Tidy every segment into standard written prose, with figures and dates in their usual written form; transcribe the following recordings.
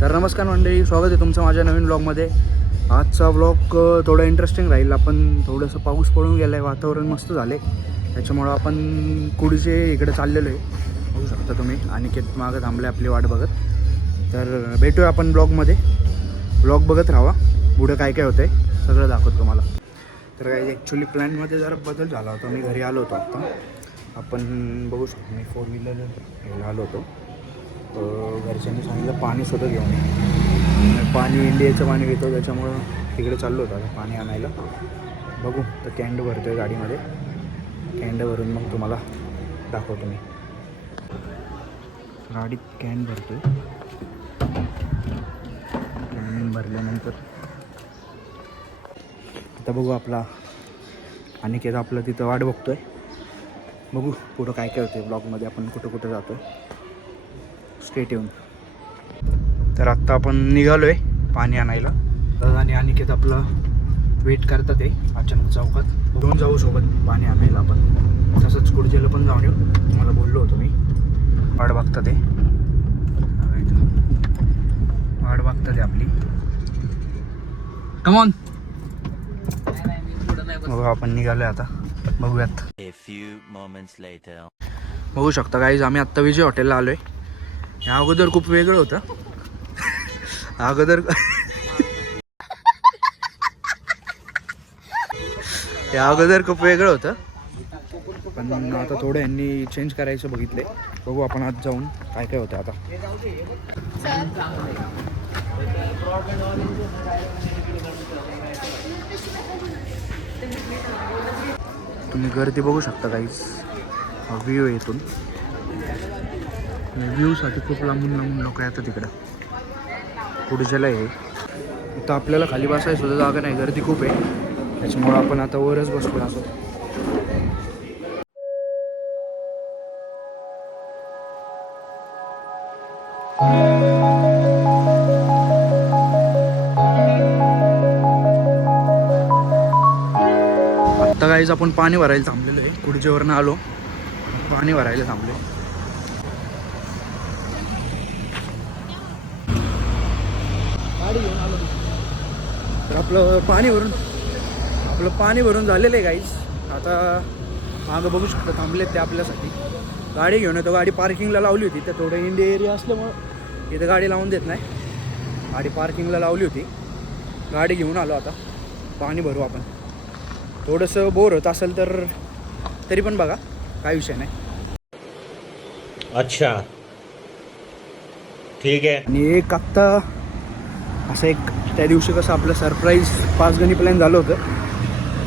तर नमस्कार मंडळी, स्वागत आहे तुमचं माझ्या नवीन ब्लॉगमध्ये. आजचा ब्लॉग थोडा इंटरेस्टिंग राहील. आपण थोडंसं पाऊस पडून गेलं आहे, वातावरण मस्त झाले, त्याच्यामुळं आपण कुडीचे इकडे चाललेलो आहे. बघू शकता तुम्ही, अनिकेत मागं थांबले आपली वाट बघत. तर भेटूया आपण ब्लॉगमध्ये. ब्लॉग बघत राहा, पुढं काय काय होतं आहे सगळं दाखवतो तुम्हाला. तर काही ॲक्च्युली प्लॅनमध्ये जरा बदल झाला होता. मी घरी आलो होतो आत्ता. आपण बघू शकतो, मी 4 व्हीलर घ्यायला आलो होतो. घरच्यांनी सांगितलं पाणीसुद्धा घेऊन ये. पाणी इंडियाचं पाणी घेतो, त्याच्यामुळं तिकडे चाललो होतो आता पाणी आणायला. बघू तर कॅन्ड भरतो आहे गाडीमध्ये. कॅन्ड भरून मग तुम्हाला दाखवतो मी. गाडीत कॅन भरतो आहे. कॅन भरल्यानंतर आता बघू आपला अनिकेत आपलं तिथं वाट बघतो आहे. बघू पुढं काय काय होतं आहे ब्लॉगमध्ये, आपण कुठं कुठं जातो आहे. स्टेट येऊन. तर आत्ता आपण निघालो आहे पाणी आणायला. दादा आणि अनिकेत आपलं वेट करतात आहे अचानक चौकात. घेऊन जाऊ सोबत पाणी आणायला आपण. तसंच कुडजेला पण जाऊन येऊ, तुम्हाला बोललो होतो मी. वाट बघतात आहे, वाट बघतात आहे आपली. कमॉन. बघू आपण निघालो आहे आता, बघूयात. बघू शकता गाईज, आम्ही आत्ता विजय हॉटेलला आलो आहे. या अगोदर खूप वेगळं होतं. अगोदर या अगोदर खूप वेगळं होतं, पण आता थोडं यांनी चेंज करायचं बघितले. बघू आपण आज जाऊन काय काय होतं आता. तुम्ही गर्दी बघू शकता गाईज. व्ह्यू येथून, व्ह्यूसाठी खूप लांबून लांबून लोक येतात तिकडं. पुढच्याला आहे इथं. आपल्याला खाली बसायला सुद्धा जागा नाही, गर्दी खूप आहे, त्याच्यामुळं आपण आता वरच बसलो असो. आत्ता काहीच आपण पाणी भरायला थांबलेलो आहे. कुडजेवरनं आलो, पाणी भरायला थांबलो. गाडी घेऊन आलो. तर आपलं पाणी भरून झालेलं आहे गाईस. आता मागं बघू शकता थांबलेत ते आपल्यासाठी. गाडी घेऊन येतो. गाडी पार्किंगला लावली होती, तर थोडं इंडिया एरिया असल्यामुळं इथं गाडी लावून देत नाही. गाडी पार्किंगला लावली होती, गाडी घेऊन आलो. आता पाणी भरू आपण. थोडंसं बोर होत असेल तर तरी पण बघा, काय विषय नाही. अच्छा ठीक आहे. आणि एक आत्ता असं एक त्या दिवशी कसं आपलं सरप्राईज 5 गणी प्लॅन झालं होतं,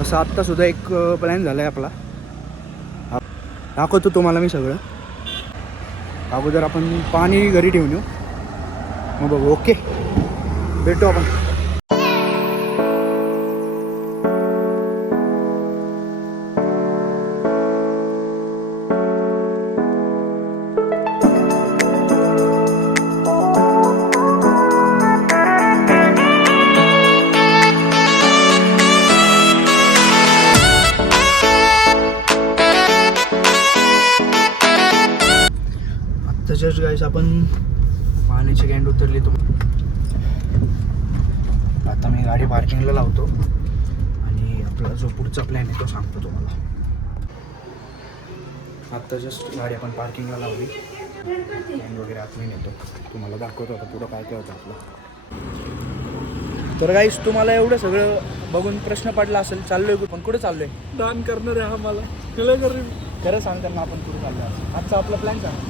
तसं आत्तासुद्धा एक प्लॅन झाला आहे आपला. दाखवतो तुम्हाला मी सगळं. अगोदर आपण पाणी घरी ठेवून येऊ, मग बघू. ओके, भेटू आपण. जस्ट गाईस आपण पाण्याची कॅन्ड उतरली. आता मी गाडी पार्किंगला लावतो आणि आपला जो पुढचा प्लॅन आहे तो सांगतो तुम्हाला. आत्ता जस्ट गाडी आपण पार्किंगला लावली, कॅन्ड वगैरे आतमध्ये नेतो, तुम्हाला दाखवतो आता पुढं काय काय होतं आपलं. तर गाईस, तुम्हाला एवढं सगळं बघून प्रश्न पडला असेल, चाललोय पण कुठे चाललोय? दान करणार आहे आम्हाला. खरं सांग त्यांना आपण कुठे चाललोय. आजचा आपला प्लॅन सांग.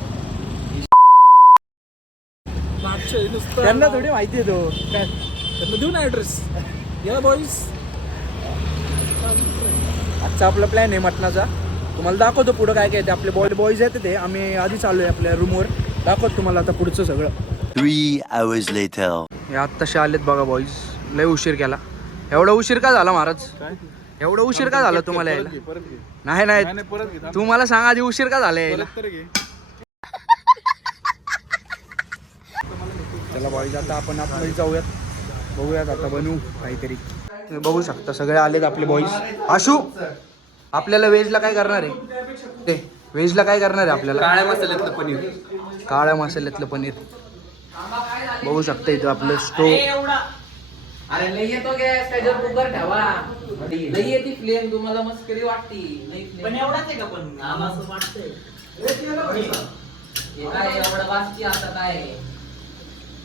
त्यांना थोडी माहिती आहे तो काय. त्यांना देऊ ना ॲड्रेस. या बॉईज, आजचा आपला प्लॅन आहे मटणाचा. तुम्हाला दाखवतो पुढं काय काय ते. आपले बॉईज येते ते, आम्ही आधी चालू आहे आपल्या रूमवर. दाखवतो तुम्हाला आता पुढचं सगळं. 3 hours later. हे आत्ताशी आलेत बघा बॉईज. लय उशीर केला. एवढा उशीर का झाला महाराज? एवढा उशीर का झाला तुम्हाला यायला? नाही तू मला सांग आधी, उशीर का झाला यायला? चला बॉईज, आता आपण आतमध्ये जाऊयात, बघूयात आता बनवू काहीतरी. तुम्ही बघू शकता सगळे आलेत आपले बॉईज. आशू, आपल्याला व्हेजला काय करणार आहे? ते व्हेजला काय करणार आहे आपल्याला? काळ्या मसाल्यातलं पनीर. काळ्या मसाल्यातलं पनीर. बघू शकता इथं आपलं स्टोव. अरे लई येतो गॅस त्याच्यावर कुकर ठेवा. लई येते फ्लेम तुम्हाला मस्करी वाटती पण एवढाच आहे का पण आम्हाला असं वाटतंय हे काय एवढं वाचती आता काय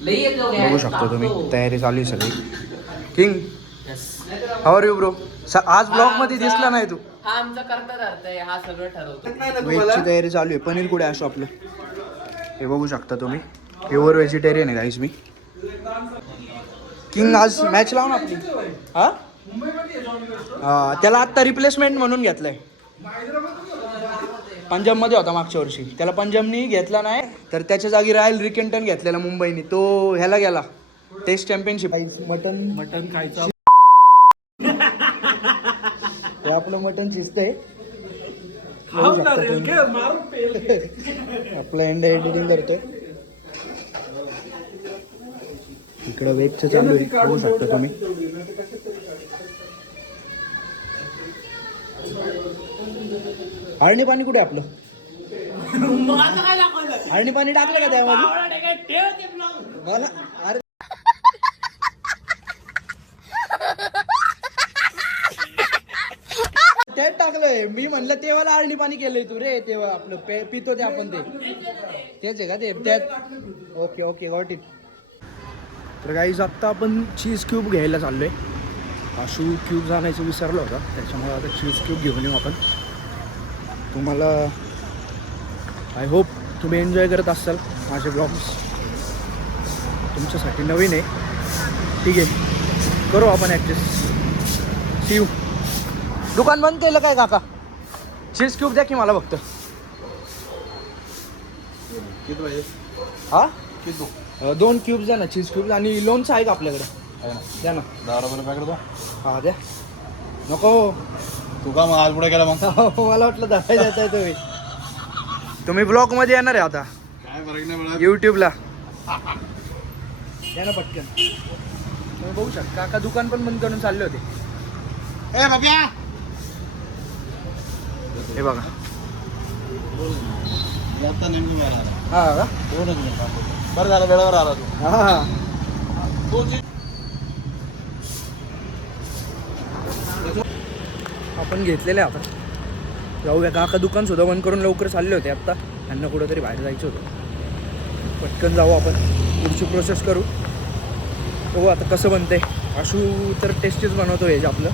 लई येतो गॅस. बघू शकता तुम्ही तयारी चालू आहे सगळी. King how are you bro? आज ब्लॉग मध्ये दिसला नाही तू. हा आमचा करता धरतय हा सगळं ठरवतो. व्हेजची तयारी चालू आहे. पनीर कुठे असो आपलं हे बघू शकता तुम्ही. प्युअर व्हेजिटेरियन आहे गाईस मी. किंग आज मॅच लावून आपली हा त्याला आत्ता रिप्लेसमेंट म्हणून घेतलंय. पंजाबमध्ये होता मागच्या वर्षी, त्याला पंजाबनी घेतला नाही तर त्याच्या जागी रॉयल रिकेंटन घेतलेला मुंबईनी. तो ह्याला गेला टेस्ट चॅम्पियनशिप. मटन खायचं हे आपलं मटन शिजतंय. आपलं एंड एडिटिंग करतोय. इकडं वेजचं चालू आहे बघू शकता तुम्ही. हळणी पाणी कुठे आपलं? हळणी पाणी टाकलं का त्यामध्ये? मला अरे त्यात टाकलंय मी. म्हणलं तेव्हा हळणी पाणी केलंय तू रे. तेव्हा आपलं पितो ते आपण तेच आहे का ते त्यात? Okay okay got it. तर गाईज आत्ता आपण चीज क्यूब घ्यायला चाललोय. आशू क्यूब आणायचं विसरला होता त्याच्यामुळे आता चीज क्यूब घेऊन येऊ आपण. तुम्हाला आय होप तुम्ही एन्जॉय करत असाल माझे ब्लॉग्स. तुमच्यासाठी नवीन आहे ठीक आहे, करू आपण ॲडजस्ट. C you. दुकान बंद केलं काय काका? चीज क्यूब द्या की मला फक्त. किती पाहिजे? हा किती? 2 क्यूब्स द्या ना चीज क्यूब्स. आणि लोणचं आहे का आपल्याकडे? द्या ना. 10 रुपये पॅकेट दो. हा द्या. नको तू का मग आज पुढे गेला मग? मला वाटलं दहाय जात आहे तुम्ही. तुम्ही ब्लॉगमध्ये येणार आहे आता काय फरक नाही मला. यूट्यूबला. द्या ना पटकन. तुम्ही बघू शकता काका दुकान पण बंद करून चालले होते. ए बाब्या हे बघा. आता नेमकं वेळ आला. हा का? दोनच मिनिट बरं झालं वेळेवर आला तू. हा आपण घेतलेले आता जाऊया. काका दुकान सुद्धा बंद करून लवकर चालले होते आत्ता. त्यांना कुठंतरी बाहेर जायचं होतं. पटकन जाऊ आपण पुढची प्रोसेस करू. हो आता कसं बनतंय. आशू तर टेस्टीच बनवतो व्हेज आपलं.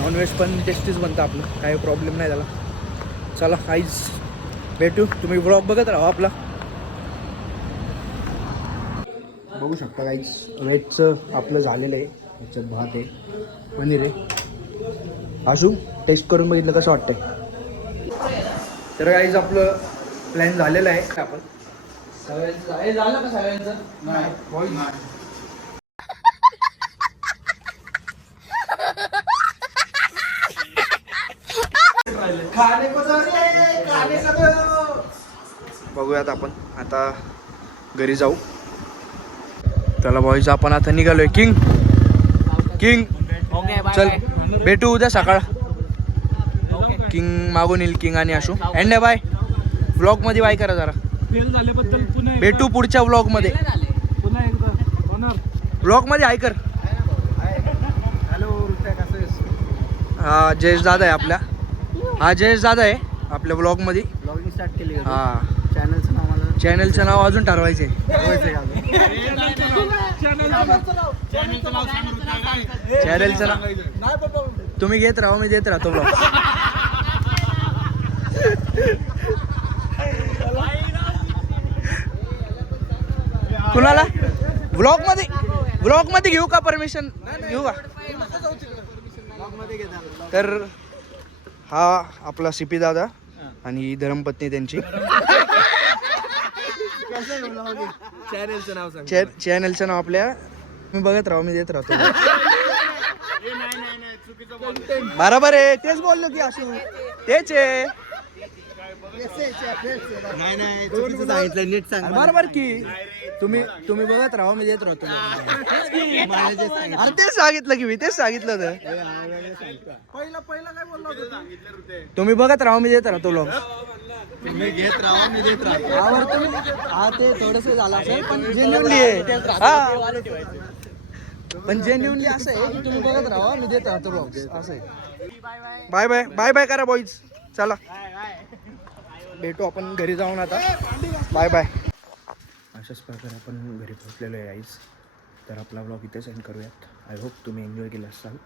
नॉनव्हेज पण टेस्टीच बनतं आपलं. काही प्रॉब्लेम नाही त्याला. चला आईज भेटू. तुम्ही ब्लॉग बघत राहा आपला. बघू शकता काहीच व्हेजचं आपलं झालेलं आहे. याच्यात भात आहे पनीर आहे. आशू टेस्ट करून बघितलं कसं वाटतंय? तर काहीच आपलं प्लॅन झालेलं आहे. आपण सगळ्यांचं झालं का सगळ्यांचं? नाही. बघूयात आपण आता घरी जाऊ. चला बॉईज आपण आता निघालोय. किंग चल भेटू उद्या सकाळ. किंग मागून येईल. किंग आणि आशू एंड बाय. व्लॉग मध्ये बाय करा जरा. फेल झाल्याबद्दल पुन्हा भेटू पुढच्या व्लॉग मध्ये. पुन्हा एकदा ऑनर. व्लॉग मध्ये ऐकर. हॅलो ऋत्या कसं आहेस? हा जयेश दादा आहे आपल्या. हा जयेश दादा आहे आपल्या व्लॉग मध्ये. ब्लॉगिंग स्टार्ट केली. हा चॅनलचं नाव मला चॅनलचं नाव अजून ठरवायचे. चॅनलचं नाव तुम्ही घेत राहा मी देत राहतो ब्लॉग. कुणाला व्लॉग मध्ये घेऊ का परमिशन? घेऊ का? तर हा आपला सीपी दादा आणि धर्मपत्नी त्यांची. चॅनलचं नाव सांग. चॅनलचं नाव आपल्या मी बघत राहू मी देत राहतो. बरोबर आहे तेच बोललो की असू तेच आहे. नाही चुकीचं सांगितलं. नीट सांग. बरोबर की तुम्ही बघत राहा मी देत राहतो. अरे तेच सांगितलं की मी तेच सांगितलं होतं. पहिला काय बोलला होता? तुम्ही बघत राहा मी देत राहतो ब्लॉग. तुम्ही घेत राहा मी देत राहतो आवडतो हा ते थोडस झालं असेल पण जेन्युनली आहे हा. पण जेन्युनली असं आहे की तुम्ही बघत राहा मी देत राहतो बॉक्स असं आहे. बाय बाय बाय बाय करा बॉईज. चला भेटू आपण घरी जाऊन आता. Bye bye. अशाच प्रकारे आपण घरी पोहोचलेलो आहे आईस. तर आपला ब्लॉग इथे सेंड करूयात. आय होप तुम्ही एन्जॉय केलं असाल.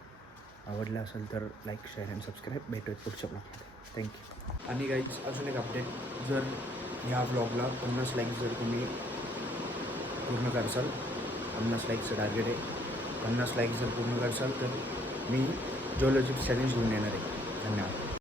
आवडलं असेल तर लाईक शेअर अँड सबस्क्राईब. भेटूयात पुढच्या ब्लॉगमध्ये. थँक्यू. आणि गाईज अजून एक अपडेट. जर ह्या ब्लॉगला 50 लाईक्स जर तुम्ही पूर्ण करसाल 50 लाईकचं टार्गेट आहे. 50 लाईक्स जर पूर्ण करसाल तर मी ज्वेलरी चॅलेंज घेऊन येणार आहे. धन्यवाद.